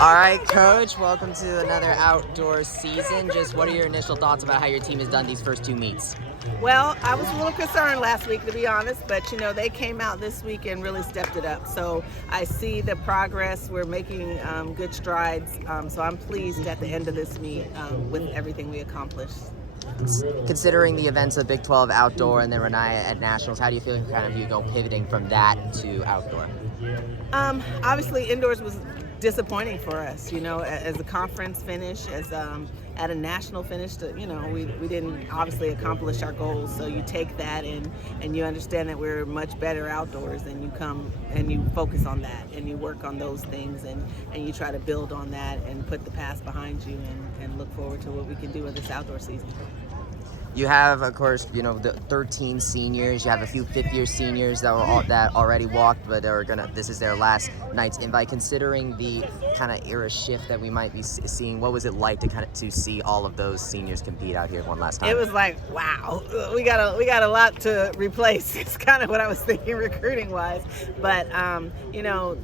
All right, Coach, welcome to another outdoor season. Just what are your initial thoughts about how your team has done these first two meets? Well, I was a little concerned last week, to be honest, but they came out this week and really stepped it up. So I see the progress. We're making good strides. So I'm pleased at the end of this meet with everything we accomplished. Considering the events of Big 12 outdoor and then Renaya at nationals, how do you feel you go pivoting from that to outdoor? Obviously, indoors was disappointing for us, as a conference finish, as at a national finish. We didn't obviously accomplish our goals. So you take that and you understand that we're much better outdoors, and you come and you focus on that and you work on those things and you try to build on that and put the past behind you and look forward to what we can do in this outdoor season. You have, of course, the 13 seniors. You have a few fifth-year seniors that already walked, but this is their last night's invite. Considering the kind of era shift that we might be seeing, what was it like to see all of those seniors compete out here one last time? It was like, wow, we got a lot to replace. It's kind of what I was thinking recruiting-wise, but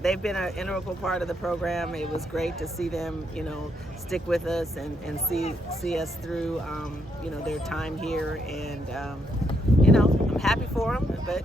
they've been an integral part of the program. It was great to see them, stick with us and see us through, their time here, and I'm happy for them, but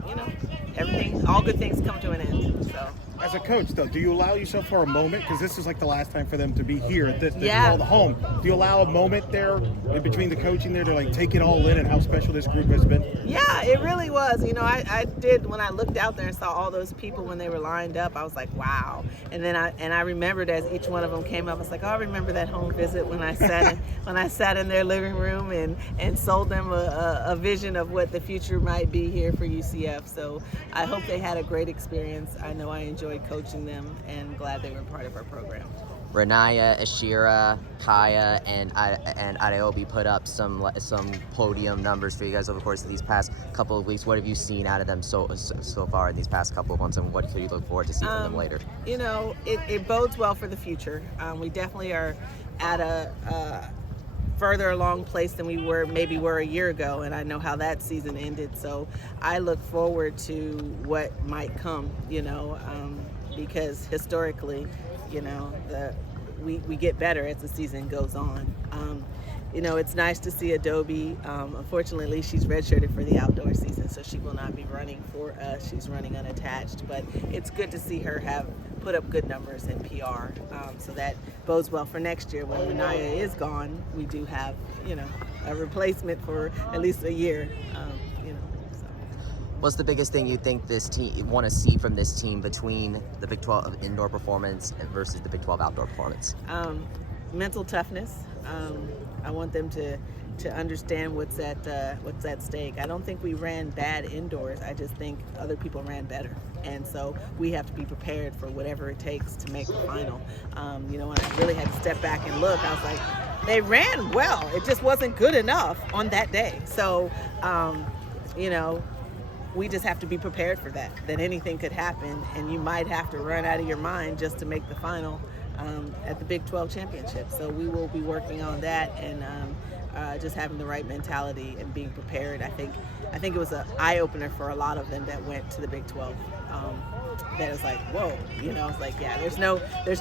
all good things come to an end. So as a coach, though, do you allow yourself for a moment, because this is like the last time for them to be here at this yeah. the home, do you allow a moment there in between the coaching there to like take it all in and how special this group has been? Yeah, it really was. I did, when I looked out there and saw all those people when they were lined up, I was like, wow. And then I remembered as each one of them came up, I was like, oh, I remember that home visit when I sat in their living room and sold them a vision of what the future might be here for UCF. So I hope they had a great experience. I know I enjoyed coaching them, and glad they were part of our program. Renaya, Ashira, Kaya, and Adeobi put up some podium numbers for you guys over the course of these past couple of weeks. What have you seen out of them so far in these past couple of months, and what do you look forward to see from them later? It bodes well for the future. We definitely are at a further along place than we were a year ago, and I know how that season ended. So I look forward to what might come. Because historically, we get better as the season goes on. It's nice to see Adobe. Unfortunately, she's redshirted for the outdoor season, so she will not be running for us. She's running unattached, but it's good to see her have put up good numbers in PR. So that bodes well for next year. When Renaya is gone, we do have, a replacement for at least a year. What's the biggest thing you think this team want to see from this team between the Big 12 indoor performance versus the Big 12 outdoor performance? Mental toughness. I want them to understand what's at stake. I don't think we ran bad indoors. I just think other people ran better, and so we have to be prepared for whatever it takes to make the final. When I really had to step back and look, I was like, they ran well. It just wasn't good enough on that day. So, we just have to be prepared for that anything could happen, and you might have to run out of your mind just to make the final at the Big 12 championship. So we will be working on that, and just having the right mentality and being prepared. I think it was an eye-opener for a lot of them that went to the Big 12. That was like, whoa, it's like, yeah, there's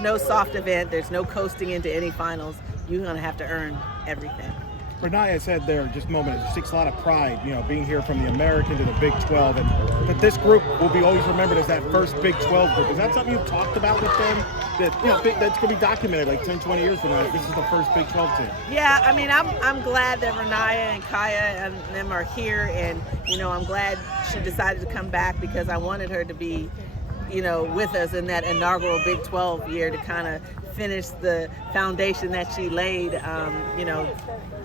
no soft event, there's no coasting into any finals. You're gonna have to earn everything. Renaya said there just a moment, it takes a lot of pride, being here from the American to the Big 12, and that this group will be always remembered as that first Big 12 group. Is that something you've talked about with them? That's going to be documented like 10, 20 years from now. This is the first Big 12 team. Yeah, I'm glad that Renaya and Kaya and them are here, and I'm glad she decided to come back, because I wanted her to be with us in that inaugural Big 12 year to kind of finish the foundation that she laid,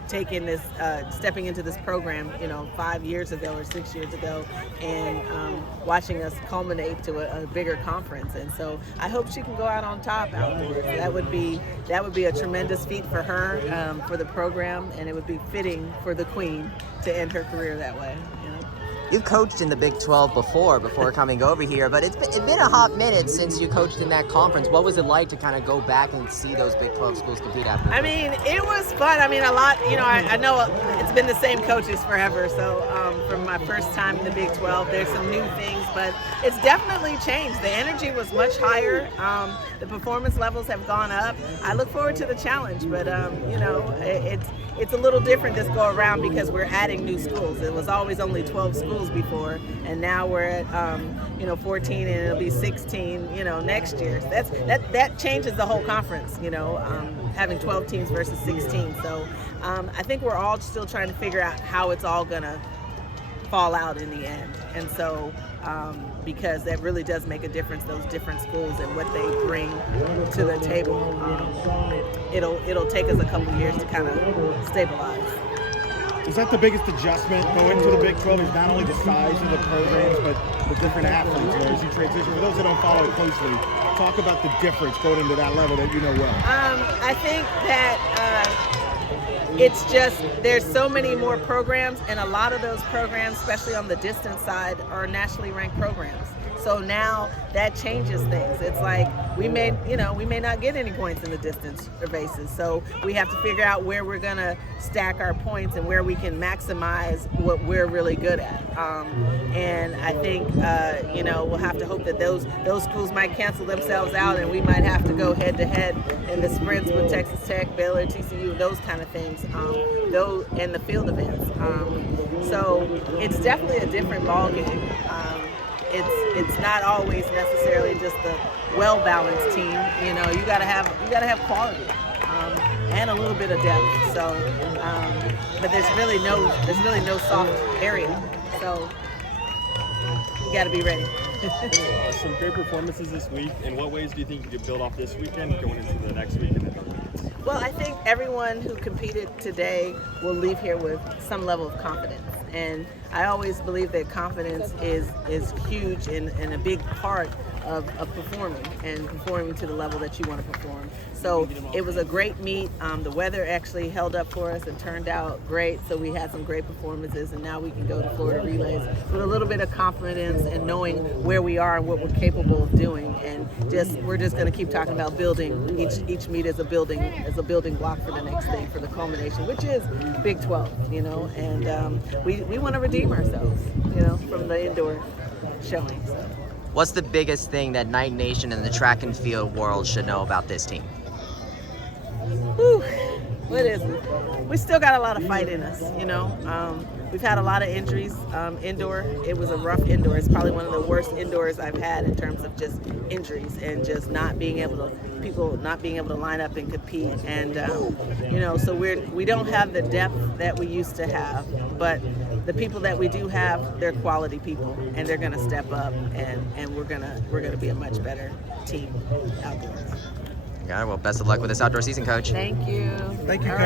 taking this, stepping into this program, 5 years ago or 6 years ago, and watching us culminate to a bigger conference. And so I hope she can go out on top outdoors. That would be a tremendous feat for her, for the program, and it would be fitting for the Queen to end her career that way. You've coached in the Big 12 before coming over here, but it's been a hot minute since you coached in that conference. What was it like to kind of go back and see those Big 12 schools compete after? I mean, it was fun. I mean, a lot, I know it's been the same coaches forever. So from my first time in the Big 12, there's some new things, but it's definitely changed. The energy was much higher. The performance levels have gone up. I look forward to the challenge, but, it's a little different this go around because we're adding new schools. It was always only 12 schools before, and now we're at 14, and it'll be 16 next year. That changes the whole conference, having 12 teams versus 16. So I think we're all still trying to figure out how it's all gonna fall out in the end, and so because that really does make a difference, those different schools and what they bring to the table. It'll take us a couple years to kind of stabilize. Is that the biggest adjustment going into the Big 12? Is not only the size of the programs, but the different athletes as you transition? For those that don't follow it closely, talk about the difference going into that level that you know well. I think that it's just there's so many more programs, and a lot of those programs, especially on the distance side, are nationally ranked programs. So now that changes things. It's like we may not get any points in the distance races. So we have to figure out where we're gonna stack our points and where we can maximize what we're really good at. And I think we'll have to hope that those schools might cancel themselves out, and we might have to go head to head in the sprints with Texas Tech, Baylor, TCU, those kind of things. Those and the field events. So it's definitely a different ballgame. It's not always necessarily just the well-balanced team. You gotta have quality and a little bit of depth. So, but there's really no soft area. So you gotta be ready. Some great performances this week. In what ways do you think you could build off this weekend going into the next week? Well, I think everyone who competed today will leave here with some level of confidence. And I always believe that confidence is huge and a big part of performing to the level that you want to perform. So it was a great meet. The weather actually held up for us and turned out great. So we had some great performances, and now we can go to Florida Relays with a little bit of confidence and knowing where we are and what we're capable of doing. And we're just going to keep talking about building each meet as a building block for the next thing, for the culmination, which is Big 12. And we want to redeem ourselves, from the indoor showing. So. What's the biggest thing that Night Nation and the track and field world should know about this team? Whew, what is it? We still got a lot of fight in us, We've had a lot of injuries indoor. It was a rough indoor. It's probably one of the worst indoors I've had in terms of just injuries and just people not being able to line up and compete. And, so we don't have the depth that we used to have, but the people that we do have, they're quality people, and they're going to step up, and we're gonna be a much better team outdoors. Yeah, well, best of luck with this outdoor season, Coach. Thank you. Thank you, All Coach. right.